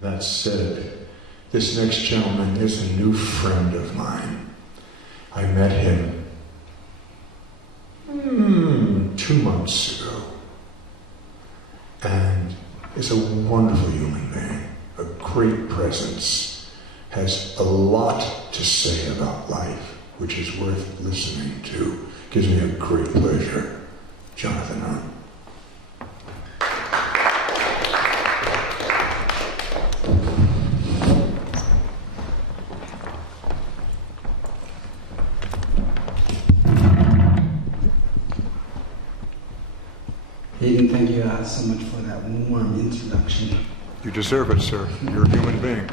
That said, this next gentleman is a new friend of mine. I met him 2 months ago, and is a wonderful human being, a great presence, has a lot to say about life, which is worth listening to. Gives me a great pleasure. Jonathan Hunt. Hayden, thank you so much for that warm introduction. You deserve it, sir. You're a human being.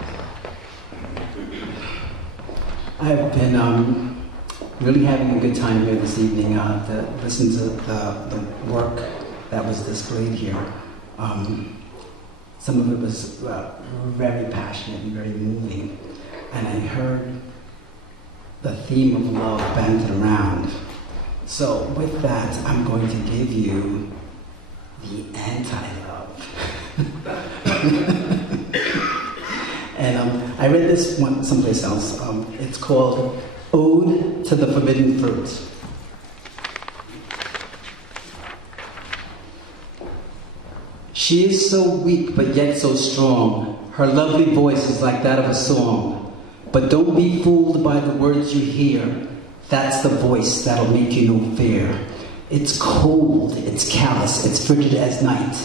I've been really having a good time here this evening to listen to the work that was displayed here. Some of it was very passionate and very moving. And I heard the theme of love bandied around. So with that, I'm going to give you the anti-love. And I read this one someplace else. It's called Ode to the Forbidden Fruit. She is so weak but yet so strong. Her lovely voice is like that of a song. But don't be fooled by the words you hear. That's the voice that'll make you know fear. It's cold, it's callous, it's frigid as night.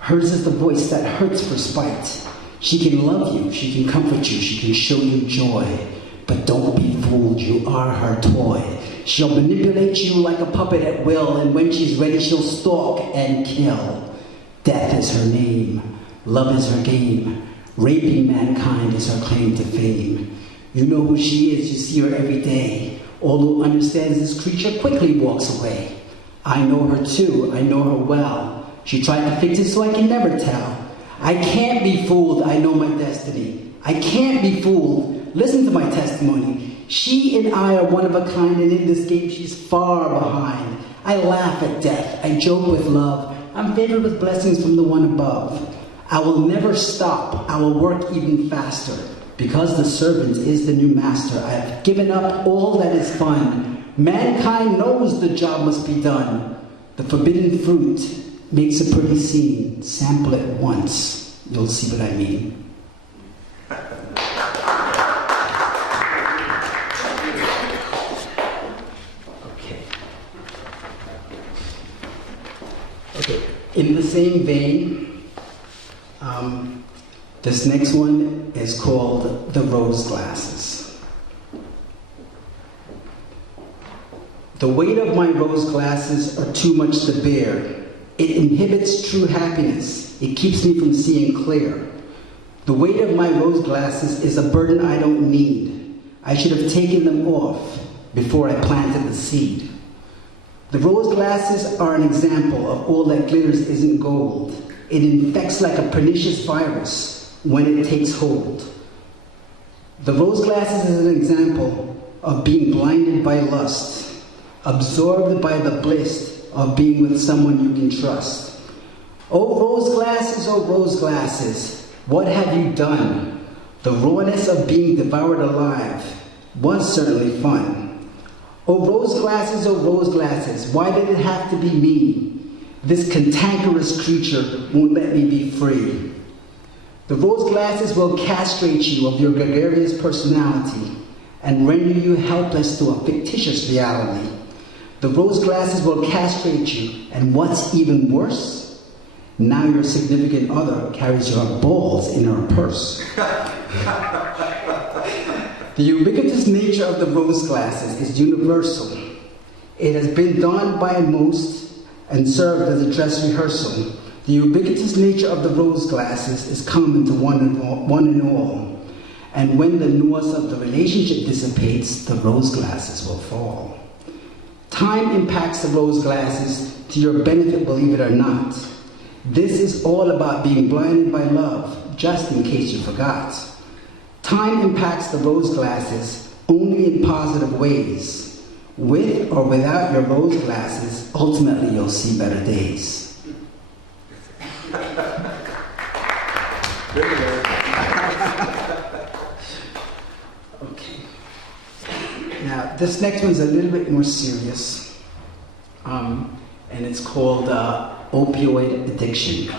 Hers is the voice that hurts for spite. She can love you, she can comfort you, she can show you joy. But don't be fooled, you are her toy. She'll manipulate you like a puppet at will, and when she's ready she'll stalk and kill. Death is her name, love is her game. Raping mankind is her claim to fame. You know who she is, you see her every day. All who understands this creature quickly walks away. I know her too, I know her well. She tried to fix it so I can never tell. I can't be fooled, I know my destiny. I can't be fooled, listen to my testimony. She and I are one of a kind, and in this game she's far behind. I laugh at death, I joke with love. I'm favored with blessings from the one above. I will never stop, I will work even faster. Because the servant is the new master, I have given up all that is fun. Mankind knows the job must be done. The forbidden fruit makes a pretty scene. Sample it once, you'll see what I mean. Okay. In the same vein, this next one is called The Rose Glasses. The weight of my rose glasses are too much to bear. It inhibits true happiness. It keeps me from seeing clear. The weight of my rose glasses is a burden I don't need. I should have taken them off before I planted the seed. The rose glasses are an example of all that glitters isn't gold. It infects like a pernicious virus when it takes hold. The rose glasses is an example of being blinded by lust, absorbed by the bliss of being with someone you can trust. Oh rose glasses, what have you done? The rawness of being devoured alive was certainly fun. Oh rose glasses, why did it have to be me? This cantankerous creature won't let me be free. The rose glasses will castrate you of your gregarious personality and render you helpless to a fictitious reality. The rose glasses will castrate you, and what's even worse, now your significant other carries your balls in her purse. The ubiquitous nature of the rose glasses is universal. It has been donned by most and served as a dress rehearsal. The ubiquitous nature of the rose glasses is common to one and all. And when the nuance of the relationship dissipates, the rose glasses will fall. Time impacts the rose glasses to your benefit, believe it or not. This is all about being blinded by love, just in case you forgot. Time impacts the rose glasses only in positive ways. With or without your rose glasses, ultimately you'll see better days. Good. This next one's a little bit more serious, and it's called opioid addiction.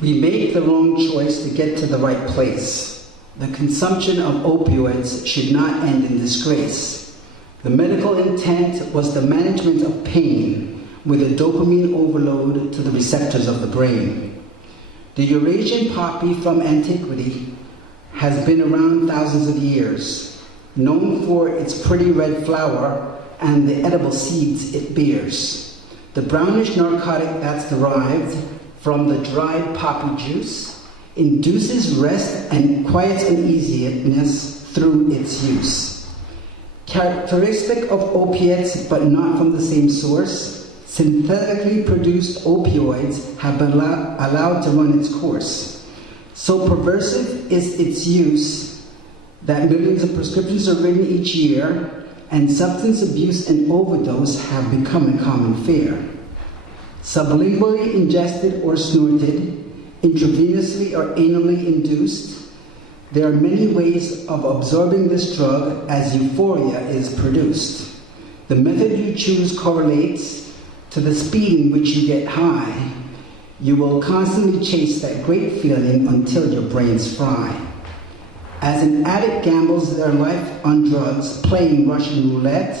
We make the wrong choice to get to the right place. The consumption of opioids should not end in disgrace. The medical intent was the management of pain with a dopamine overload to the receptors of the brain. The Eurasian poppy from antiquity has been around thousands of years, known for its pretty red flower and the edible seeds it bears. The brownish narcotic that's derived from the dried poppy juice induces rest and quiets uneasiness through its use. Characteristic of opiates, but not from the same source, synthetically produced opioids have been allowed to run its course. So perversive is its use that millions of prescriptions are written each year, and substance abuse and overdose have become a common fare. Sublingually ingested or snorted, intravenously or anally induced, there are many ways of absorbing this drug as euphoria is produced. The method you choose correlates to the speed in which you get high. You will constantly chase that great feeling until your brains fry. As an addict gambles their life on drugs, playing Russian roulette,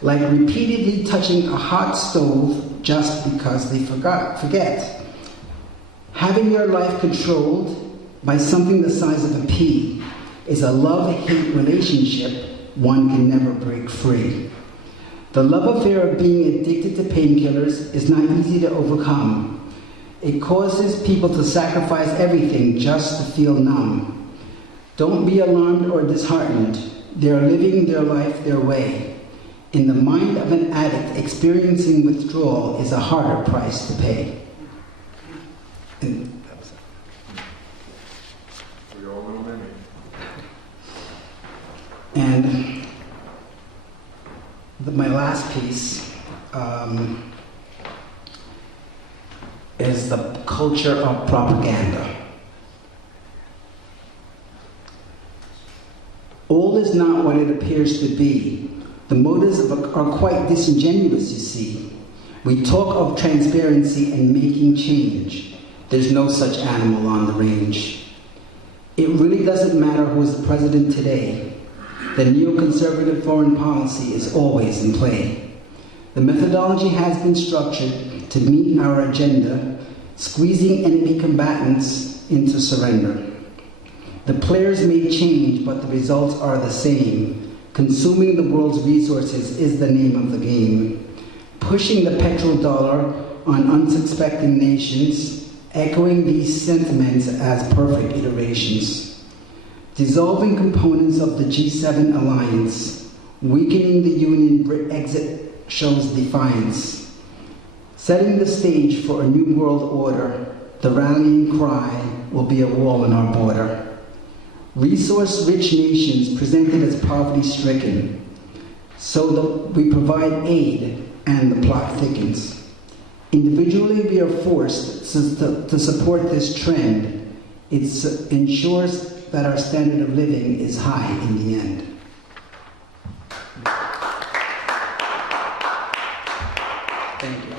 like repeatedly touching a hot stove just because they forget. Having your life controlled by something the size of a pea is a love-hate relationship one can never break free. The love affair of being addicted to painkillers is not easy to overcome. It causes people to sacrifice everything just to feel numb. Don't be alarmed or disheartened. They are living their life their way. In the mind of an addict, experiencing withdrawal is a harder price to pay. And that was it. We all know many. And my last piece is the culture of propaganda. All is not what it appears to be. The motives are quite disingenuous, you see. We talk of transparency and making change. There's no such animal on the range. It really doesn't matter who is the president today. The neoconservative foreign policy is always in play. The methodology has been structured to meet our agenda, squeezing enemy combatants into surrender. The players may change, but the results are the same. Consuming the world's resources is the name of the game. Pushing the petrodollar on unsuspecting nations, echoing these sentiments as perfect iterations. Dissolving components of the G7 alliance, weakening the Union exit shows defiance. Setting the stage for a new world order, the rallying cry will be a wall in our border. Resource-rich nations presented as poverty-stricken, so that we provide aid and the plot thickens. Individually, we are forced to support this trend. It ensures that our standard of living is high in the end. Thank you.